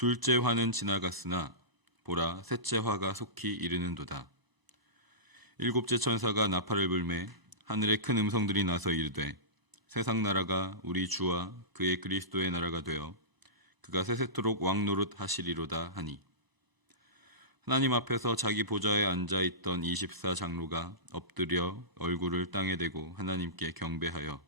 둘째 화는 지나갔으나 보라 셋째 화가 속히 이르는도다. 일곱째 천사가 나팔을 불매 하늘에 큰 음성들이 나서 이르되 세상 나라가 우리 주와 그의 그리스도의 나라가 되어 그가 세세토록 왕노릇 하시리로다 하니, 하나님 앞에서 자기 보좌에 앉아있던 24장로가 엎드려 얼굴을 땅에 대고 하나님께 경배하여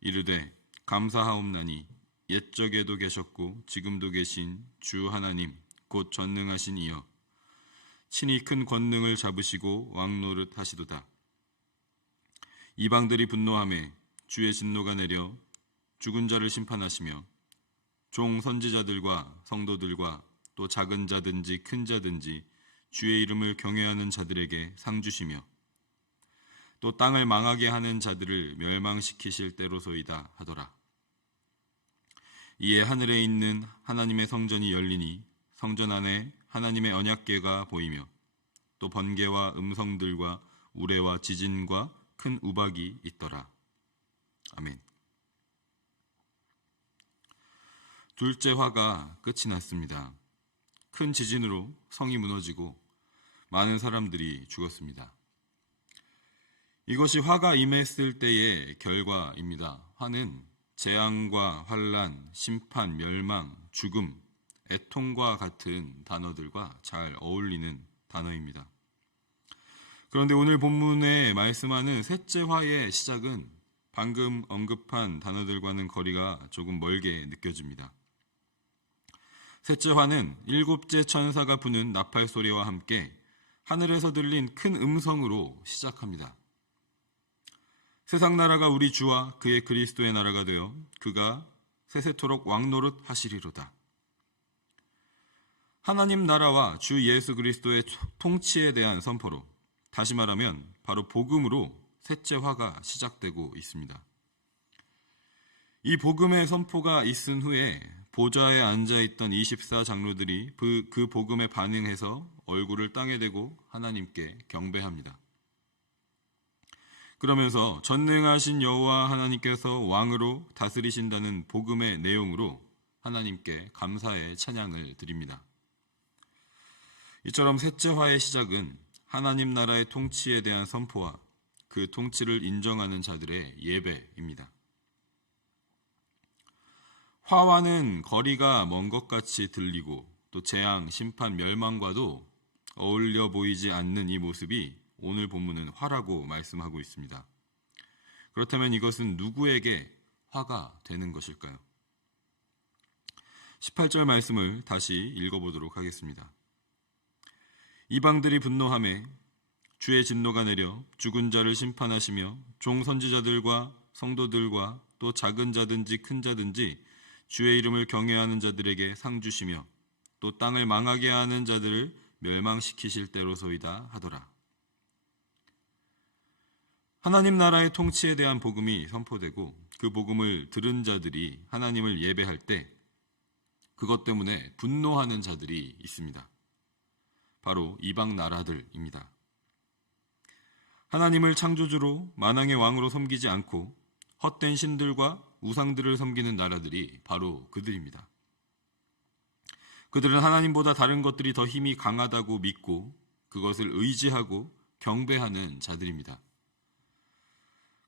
이르되 감사하옵나니 옛적에도 계셨고 지금도 계신 주 하나님 곧 전능하신 이여, 친히 큰 권능을 잡으시고 왕노릇 하시도다. 이방들이 분노하매 주의 진노가 내려 죽은 자를 심판하시며 종 선지자들과 성도들과 또 작은 자든지 큰 자든지 주의 이름을 경외하는 자들에게 상 주시며 또 땅을 망하게 하는 자들을 멸망시키실 때로소이다 하더라. 이에 하늘에 있는 하나님의 성전이 열리니 성전 안에 하나님의 언약궤가 보이며 또 번개와 음성들과 우레와 지진과 큰 우박이 있더라. 아멘. 둘째 화가 끝이 났습니다. 큰 지진으로 성이 무너지고 많은 사람들이 죽었습니다. 이것이 화가 임했을 때의 결과입니다. 화는 재앙과 환란, 심판, 멸망, 죽음, 애통과 같은 단어들과 잘 어울리는 단어입니다. 그런데 오늘 본문에 말씀하는 셋째 화의 시작은 방금 언급한 단어들과는 거리가 조금 멀게 느껴집니다. 셋째 화는 일곱째 천사가 부는 나팔 소리와 함께 하늘에서 들린 큰 음성으로 시작합니다. 세상 나라가 우리 주와 그의 그리스도의 나라가 되어 그가 세세토록 왕노릇 하시리로다. 하나님 나라와 주 예수 그리스도의 통치에 대한 선포로, 다시 말하면 바로 복음으로 셋째 화가 시작되고 있습니다. 이 복음의 선포가 있은 후에 보좌에 앉아있던 24장로들이 그 복음에 반응해서 얼굴을 땅에 대고 하나님께 경배합니다. 그러면서 전능하신 여호와 하나님께서 왕으로 다스리신다는 복음의 내용으로 하나님께 감사의 찬양을 드립니다. 이처럼 셋째 화의 시작은 하나님 나라의 통치에 대한 선포와 그 통치를 인정하는 자들의 예배입니다. 화와는 거리가 먼 것 같이 들리고 또 재앙, 심판, 멸망과도 어울려 보이지 않는 이 모습이 오늘 본문은 화라고 말씀하고 있습니다. 그렇다면 이것은 누구에게 화가 되는 것일까요? 18절 말씀을 다시 읽어보도록 하겠습니다. 이방들이 분노하매 주의 진노가 내려 죽은 자를 심판하시며 종 선지자들과 성도들과 또 작은 자든지 큰 자든지 주의 이름을 경외하는 자들에게 상 주시며 또 땅을 망하게 하는 자들을 멸망시키실 때로소이다 하더라. 하나님 나라의 통치에 대한 복음이 선포되고 그 복음을 들은 자들이 하나님을 예배할 때 그것 때문에 분노하는 자들이 있습니다. 바로 이방 나라들입니다. 하나님을 창조주로 만왕의 왕으로 섬기지 않고 헛된 신들과 우상들을 섬기는 나라들이 바로 그들입니다. 그들은 하나님보다 다른 것들이 더 힘이 강하다고 믿고 그것을 의지하고 경배하는 자들입니다.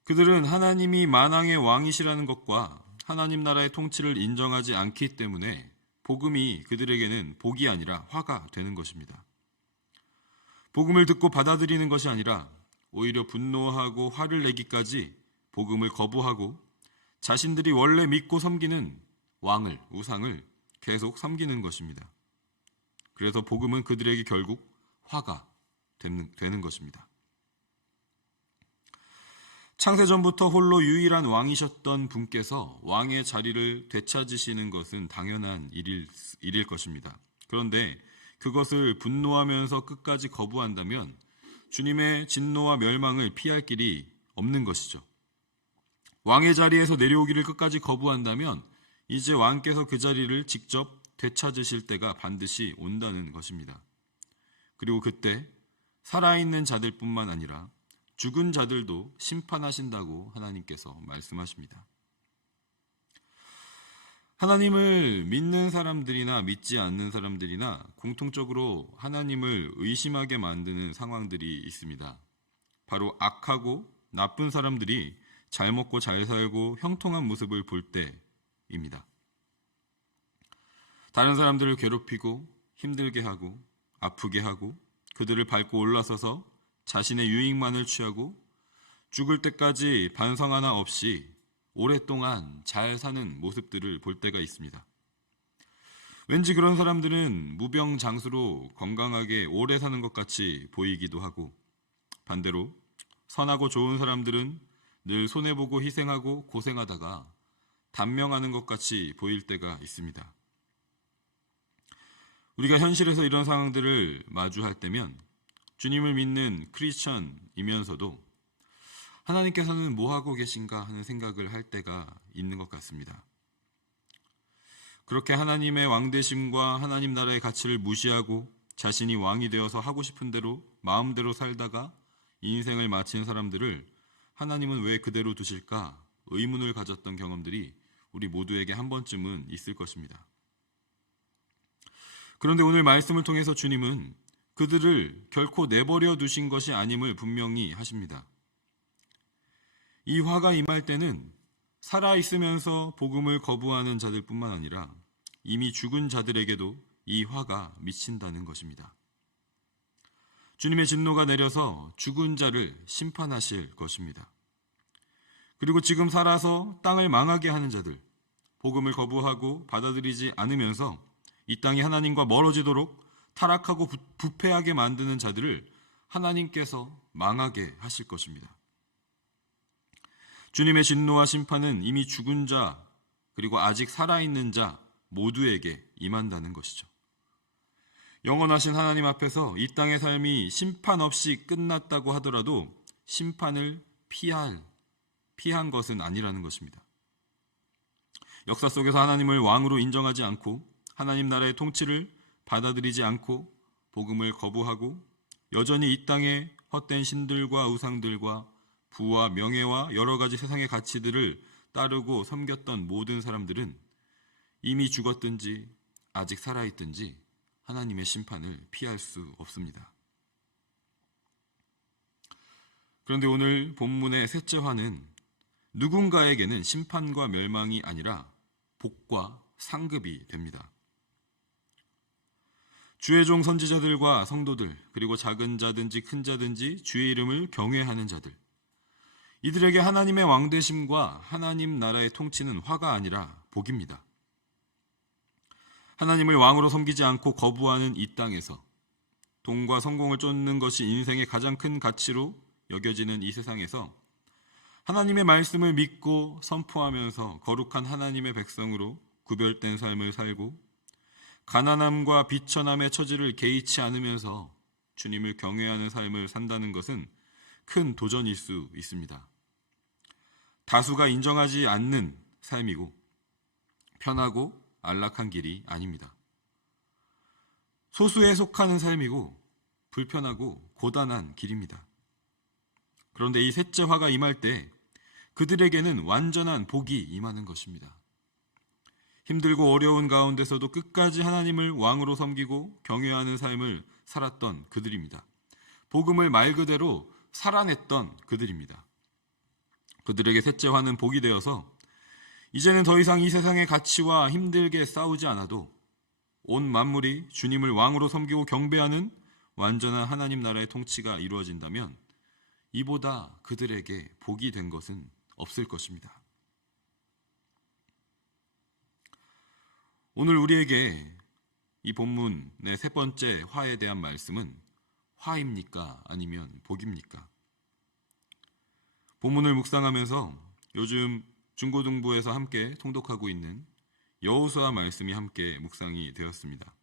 그들은 하나님이 만왕의 왕이시라는 것과 하나님 나라의 통치를 인정하지 않기 때문에 복음이 그들에게는 복이 아니라 화가 되는 것입니다. 복음을 듣고 받아들이는 것이 아니라 오히려 분노하고 화를 내기까지 복음을 거부하고 자신들이 원래 믿고 섬기는 왕을, 우상을 계속 섬기는 것입니다. 그래서 복음은 그들에게 결국 화가 되는 것입니다. 창세전부터 홀로 유일한 왕이셨던 분께서 왕의 자리를 되찾으시는 것은 당연한 일일 것입니다. 그런데 그것을 분노하면서 끝까지 거부한다면 주님의 진노와 멸망을 피할 길이 없는 것이죠. 왕의 자리에서 내려오기를 끝까지 거부한다면 이제 왕께서 그 자리를 직접 되찾으실 때가 반드시 온다는 것입니다. 그리고 그때 살아있는 자들뿐만 아니라 죽은 자들도 심판하신다고 하나님께서 말씀하십니다. 하나님을 믿는 사람들이나 믿지 않는 사람들이나 공통적으로 하나님을 의심하게 만드는 상황들이 있습니다. 바로 악하고 나쁜 사람들이 잘 먹고 잘 살고 형통한 모습을 볼 때입니다. 다른 사람들을 괴롭히고 힘들게 하고 아프게 하고 그들을 밟고 올라서서 자신의 유익만을 취하고 죽을 때까지 반성 하나 없이 오랫동안 잘 사는 모습들을 볼 때가 있습니다. 왠지 그런 사람들은 무병장수로 건강하게 오래 사는 것 같이 보이기도 하고, 반대로 선하고 좋은 사람들은 늘 손해보고 희생하고 고생하다가 단명하는 것 같이 보일 때가 있습니다. 우리가 현실에서 이런 상황들을 마주할 때면 주님을 믿는 크리스천이면서도 하나님께서는 뭐 하고 계신가 하는 생각을 할 때가 있는 것 같습니다. 그렇게 하나님의 왕되심과 하나님 나라의 가치를 무시하고 자신이 왕이 되어서 하고 싶은 대로 마음대로 살다가 인생을 마친 사람들을 하나님은 왜 그대로 두실까 의문을 가졌던 경험들이 우리 모두에게 한 번쯤은 있을 것입니다. 그런데 오늘 말씀을 통해서 주님은 그들을 결코 내버려 두신 것이 아님을 분명히 하십니다. 이 화가 임할 때는 살아있으면서 복음을 거부하는 자들뿐만 아니라 이미 죽은 자들에게도 이 화가 미친다는 것입니다. 주님의 진노가 내려서 죽은 자를 심판하실 것입니다. 그리고 지금 살아서 땅을 망하게 하는 자들, 복음을 거부하고 받아들이지 않으면서 이 땅이 하나님과 멀어지도록 타락하고 부패하게 만드는 자들을 하나님께서 망하게 하실 것입니다. 주님의 진노와 심판은 이미 죽은 자 그리고 아직 살아있는 자 모두에게 임한다는 것이죠. 영원하신 하나님 앞에서 이 땅의 삶이 심판 없이 끝났다고 하더라도 심판을 피한 것은 아니라는 것입니다. 역사 속에서 하나님을 왕으로 인정하지 않고 하나님 나라의 통치를 받아들이지 않고 복음을 거부하고 여전히 이 땅의 헛된 신들과 우상들과 부와 명예와 여러 가지 세상의 가치들을 따르고 섬겼던 모든 사람들은 이미 죽었든지 아직 살아있든지 하나님의 심판을 피할 수 없습니다. 그런데 오늘 본문의 셋째 화는 누군가에게는 심판과 멸망이 아니라 복과 상급이 됩니다. 주의 종 선지자들과 성도들, 그리고 작은 자든지 큰 자든지 주의 이름을 경외하는 자들, 이들에게 하나님의 왕되심과 하나님 나라의 통치는 화가 아니라 복입니다. 하나님을 왕으로 섬기지 않고 거부하는 이 땅에서 돈과 성공을 쫓는 것이 인생의 가장 큰 가치로 여겨지는 이 세상에서 하나님의 말씀을 믿고 선포하면서 거룩한 하나님의 백성으로 구별된 삶을 살고 가난함과 비천함의 처지를 개의치 않으면서 주님을 경외하는 삶을 산다는 것은 큰 도전일 수 있습니다. 다수가 인정하지 않는 삶이고 편하고 안락한 길이 아닙니다. 소수에 속하는 삶이고 불편하고 고단한 길입니다. 그런데 이 셋째 화가 임할 때 그들에게는 완전한 복이 임하는 것입니다. 힘들고 어려운 가운데서도 끝까지 하나님을 왕으로 섬기고 경외하는 삶을 살았던 그들입니다. 복음을 말 그대로 살아냈던 그들입니다. 그들에게 셋째 화는 복이 되어서 이제는 더 이상 이 세상의 가치와 힘들게 싸우지 않아도 온 만물이 주님을 왕으로 섬기고 경배하는 완전한 하나님 나라의 통치가 이루어진다면 이보다 그들에게 복이 된 것은 없을 것입니다. 오늘 우리에게 이 본문의 세 번째 화에 대한 말씀은 화입니까? 아니면 복입니까? 본문을 묵상하면서 요즘 중고등부에서 함께 통독하고 있는 여호수아 말씀이 함께 묵상이 되었습니다.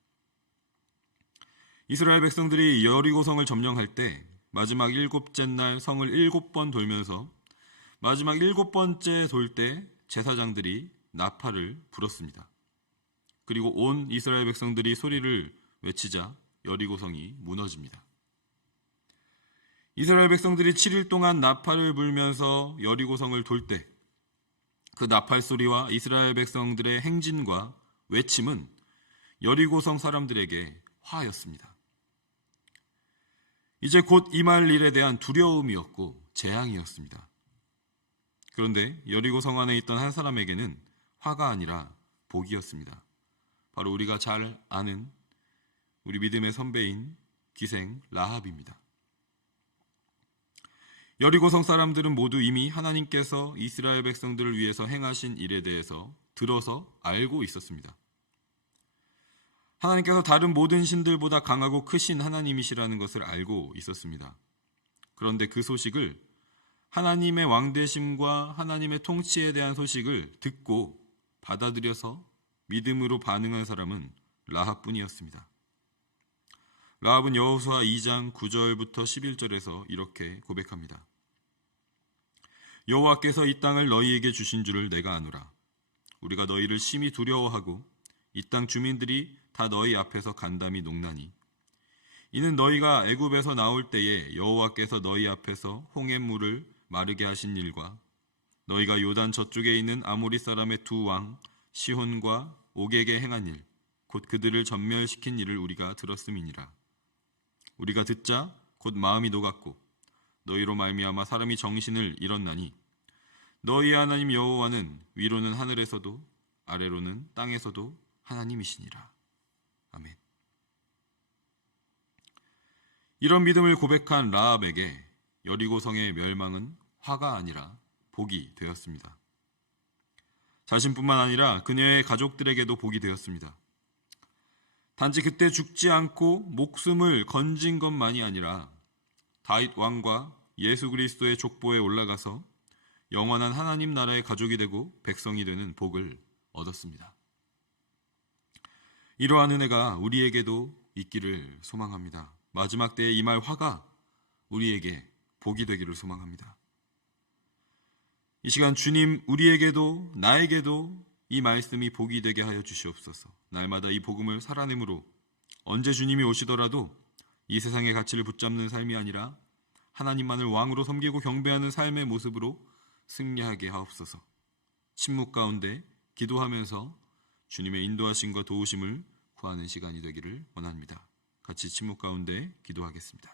이스라엘 백성들이 여리고성을 점령할 때 마지막 7째 날 성을 7번 돌면서 마지막 7번째 돌 때 제사장들이 나팔을 불었습니다. 그리고 온 이스라엘 백성들이 소리를 외치자 여리고성이 무너집니다. 이스라엘 백성들이 7일 동안 나팔을 불면서 여리고성을 돌 때 그 나팔 소리와 이스라엘 백성들의 행진과 외침은 여리고성 사람들에게 화였습니다. 이제 곧 임할 일에 대한 두려움이었고 재앙이었습니다. 그런데 여리고성 안에 있던 한 사람에게는 화가 아니라 복이었습니다. 바로 우리가 잘 아는 우리 믿음의 선배인 기생 라합입니다. 여리고성 사람들은 모두 이미 하나님께서 이스라엘 백성들을 위해서 행하신 일에 대해서 들어서 알고 있었습니다. 하나님께서 다른 모든 신들보다 강하고 크신 하나님이시라는 것을 알고 있었습니다. 그런데 그 소식을, 하나님의 왕되심과 하나님의 통치에 대한 소식을 듣고 받아들여서 믿음으로 반응한 사람은 라합뿐이었습니다. 라합은 여호수아 2장 9절부터 11절에서 이렇게 고백합니다. 여호와께서 이 땅을 너희에게 주신 줄을 내가 아노라. 우리가 너희를 심히 두려워하고 이 땅 주민들이 다 너희 앞에서 간담이 녹나니 이는 너희가 애굽에서 나올 때에 여호와께서 너희 앞에서 홍해물을 마르게 하신 일과 너희가 요단 저쪽에 있는 아모리 사람의 두 왕 시혼과 옥에게 행한 일, 곧 그들을 전멸시킨 일을 우리가 들었음이니라. 우리가 듣자 곧 마음이 녹았고 너희로 말미암아 사람이 정신을 잃었나니 너희의 하나님 여호와는 위로는 하늘에서도 아래로는 땅에서도 하나님이시니라. 아멘. 이런 믿음을 고백한 라합에게 여리고성의 멸망은 화가 아니라 복이 되었습니다. 자신뿐만 아니라 그녀의 가족들에게도 복이 되었습니다. 단지 그때 죽지 않고 목숨을 건진 것만이 아니라 다윗 왕과 예수 그리스도의 족보에 올라가서 영원한 하나님 나라의 가족이 되고 백성이 되는 복을 얻었습니다. 이러한 은혜가 우리에게도 있기를 소망합니다. 마지막 때에 임할 화가 우리에게 복이 되기를 소망합니다. 이 시간 주님, 우리에게도 나에게도 이 말씀이 복이 되게 하여 주시옵소서. 날마다 이 복음을 살아내므로 언제 주님이 오시더라도 이 세상의 가치를 붙잡는 삶이 아니라 하나님만을 왕으로 섬기고 경배하는 삶의 모습으로 승리하게 하옵소서. 침묵 가운데 기도하면서 주님의 인도하심과 도우심을 구하는 시간이 되기를 원합니다. 같이 침묵 가운데 기도하겠습니다.